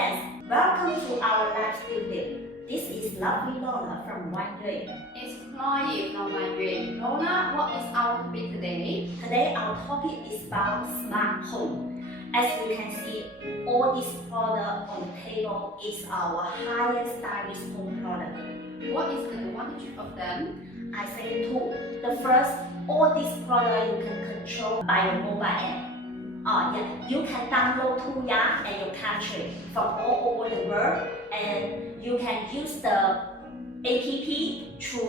friends, welcome to our live studio. This is lovely Lola from Yue. It's Chloe from Yue. Lola, what is our topic today? Today our topic is about smart home. As you can see, all these products on the table is our highest stylish home product. What is the advantage of them? I say two. The first, all these products you can control by your mobile app. You can download Tuya and your country from all over the world, and you can use the app to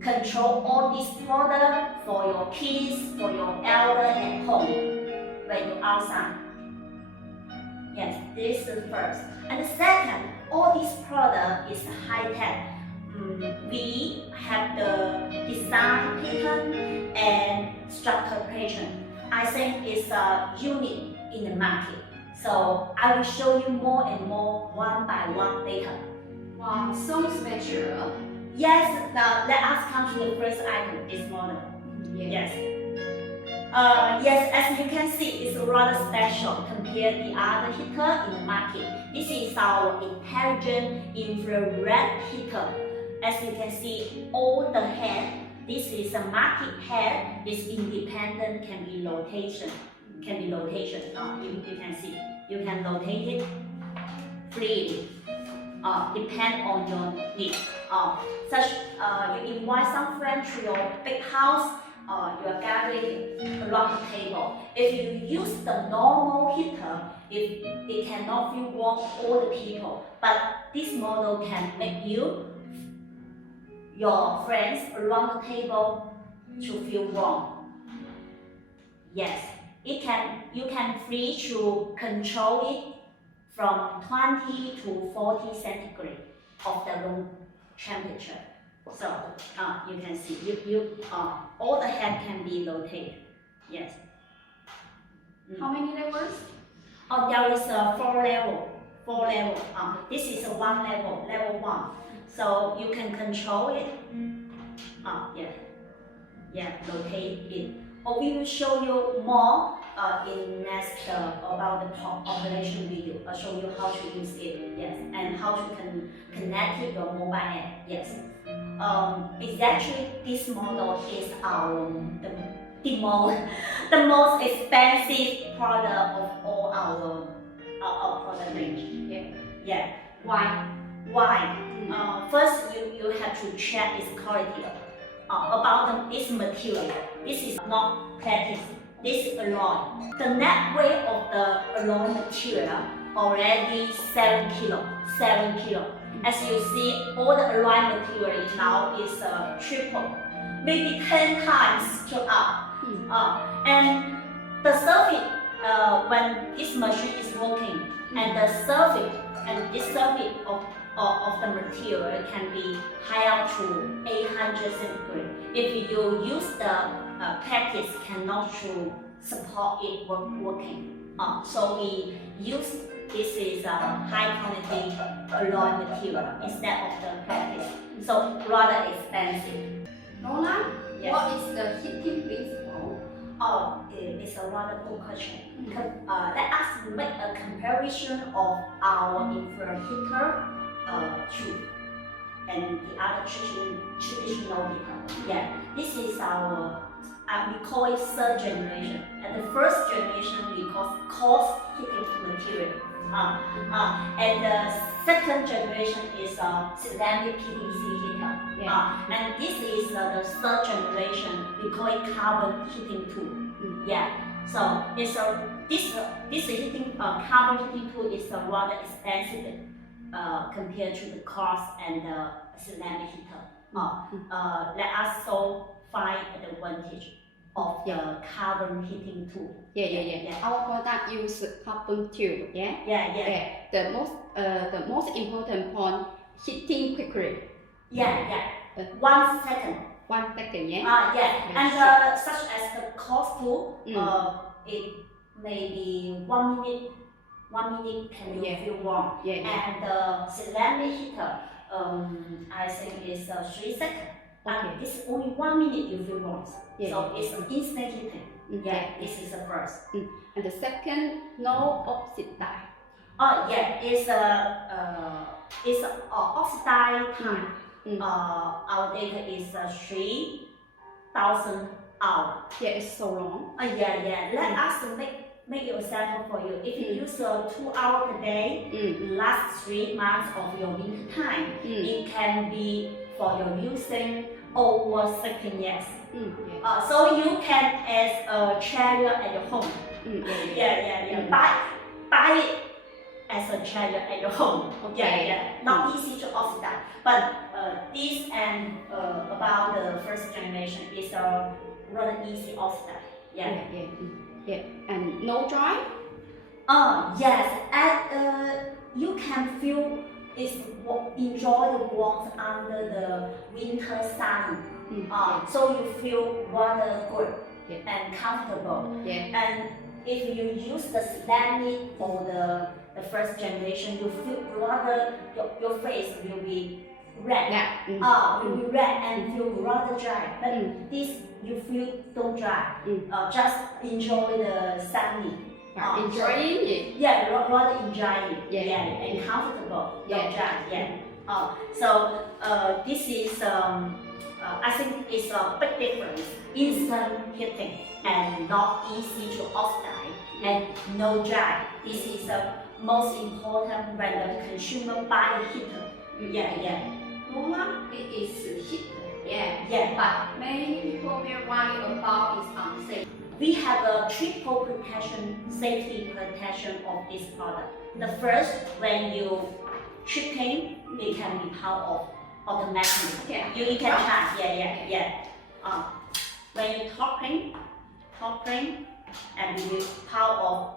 control all these products for your kids, for your elder at home when you're outside. Yes, this is the first. And the second, all these products is high tech. We have the design pattern and structure pattern. I think it's unique in the market. So I will show you more and more one by one later. Wow, so special. Yes, now let us come to the first item, this model. Yes. Yes, as you can see, it's rather special compared to the other heater in the market. This is our intelligent infrared heater. As you can see, all the head. This is a market head. It's independent, can be rotation. You can see. You can rotate it freely. Depend on your need. You invite some friends to your big house. You are gathering around the table. If you use the normal heater, it cannot feel warm all the people. But this model can make your friends around the table to feel warm. Yes, you can free to control it from 20 to 40 centigrade of the room temperature. So you can see all the head can be rotated. Yes. How many levels? There is a four level. This is a one level, level 1. So you can control it. Rotate it. We will show you more in next about the operation video. I'll show you how to use it. Yes, and how to connect it your mobile app. Yes. It's actually this model is the most expensive product of all our product range. Yeah. Why? First, you have to check its quality. About its material. This is not plastic. This is alloy. The net weight of the alloy material already 7 kilo. As you see, all the alloy material now is triple, maybe 10 times to up. And the surface, when this machine is working, and the surface of the material can be high up to 800 centigrade. If you use the practice, cannot to support it working. So we use this is a high quality alloy material instead of the practice. So rather expensive. Lola, yes. What is the heating principle? It's a rather good question. Let us make a comparison of our infrared heater tube and the other traditional heater. This is our, we call it third generation. And the first generation we call coarse heating material. And the second generation is ceramic PVC heater. And this is the third generation. We call it carbon heating tool. So it's this heating carbon heating tool is rather expensive compared to the cost and the ceramic heater. Let us find the advantage of the carbon heating tool. Our product use carbon tube. The most important point, heating quickly. 1 second. 1 second. And such as the cost tool, it may be 1 minute. 1 minute can you feel warm. And the ceramic heater, I think is 3 seconds. And it's only 1 minute you feel warm. So it's instant heating. This is the first. And the second, no opposite die. Oh yeah, it's oxide time. Our data is 3,000 hours. Yeah, it's so long. Yeah. Let us make an example for you. If you use 2 hours per day, last 3 months of your winter time, it can be for your using over 16 years. So you can as a charger at your home. Yeah. Buy it as a charger at your home. Yeah. Not easy to oxidize. But this and about the first generation is rather easy oxidize. Yeah. And no dry? Yes. And you can feel enjoy the warmth under the winter sun. So you feel rather good and comfortable. And if you use the ceramic or the first generation, you feel rather your face will be red. Will be red and feel rather dry. But this you feel don't dry. Just enjoy the sunny. Enjoying it. Yeah, rather enjoying it. And comfortable. Don't dry. So this is I think it's a big difference. Instant heating and not easy to oxidize and no dry. This is the most important when the consumer buy a heater. Longer, it is heater. But many people will worry about its unsafe. We have a triple safety protection of this product. The first, when you tripping, it can be powered off automatically. You can charge. When you topping, and you power off.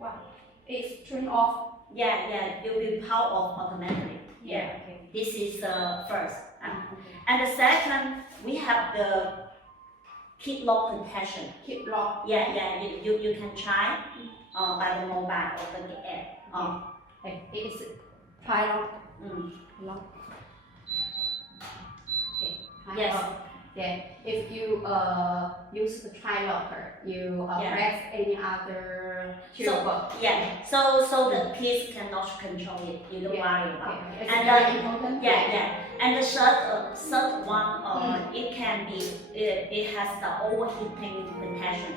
Wow, it's turned off. You will power off automatically. This is the first. And the second, we have the keep lock protection. Keep lock. You can try by the mobile or the app. It is try lock. Lock. If you use the try locker, you press any other trigger. So the kids cannot control it. You don't worry about. It's very important. And the third one, it can be it has the overheating protection.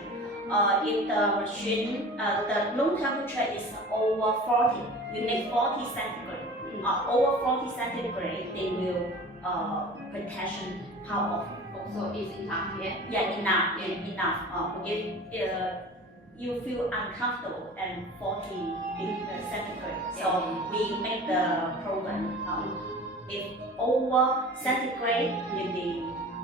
If the machine the room temperature is over 40, you make 40 centigrade. Over 40 centigrade, they will protection power off. So it's enough, enough. If you feel uncomfortable and 40 centigrade, so we make the program. If over centigrade, will be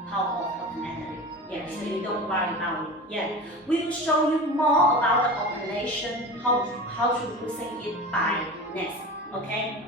power off automatically. So you don't worry about it. We will show you more about the operation, how to using it by next. Okay.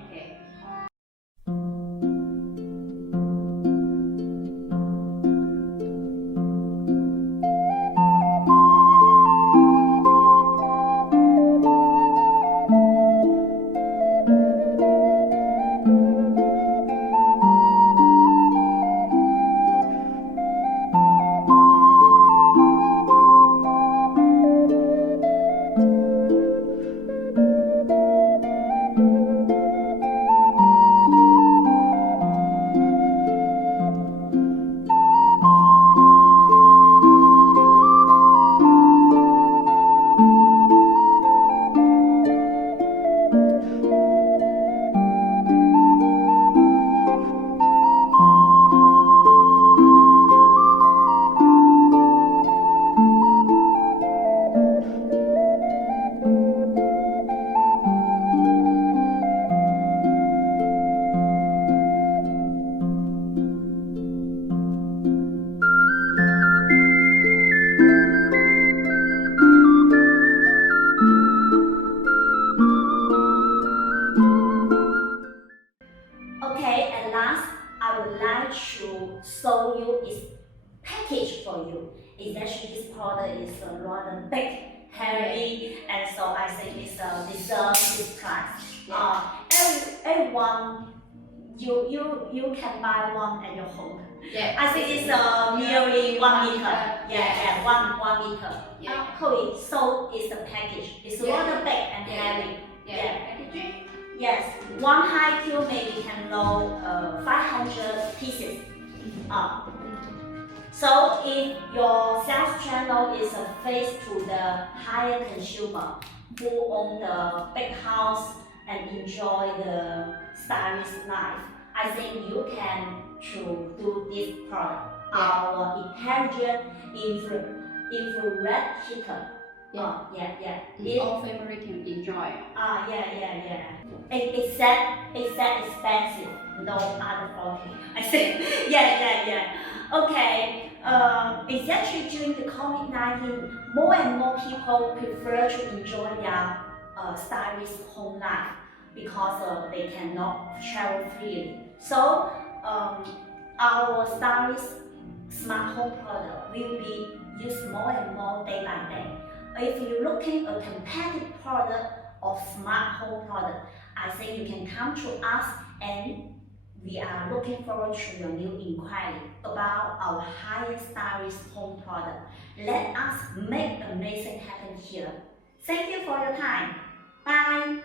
show you its package for you. It's actually this product is rather big, heavy, and so I think it's deserves this price. Everyone, you can buy one at your home. Yeah. I think it's nearly 1 meter. Yeah, 1 meter. Yeah. Chloe, so is the package. It's rather big and heavy. Yeah. Packaging. Yes, one high cube maybe can load 500 pieces. So if your sales channel is a face to the higher consumer who own the big house and enjoy the stylish life, I think you can to do this product. Our intelligent infrared heater. All family can enjoy. It's that expensive. No other quality. I think. Okay. Especially during the COVID-19, more and more people prefer to enjoy their stylish home life because they cannot travel freely. So our stylish smart home product will be used more and more day by day. If you're looking a competitive product of smart home product, I think you can come to us, and we are looking forward to your new inquiry about our highest stylish home product. Let us make amazing happen here. Thank you for your time. Bye.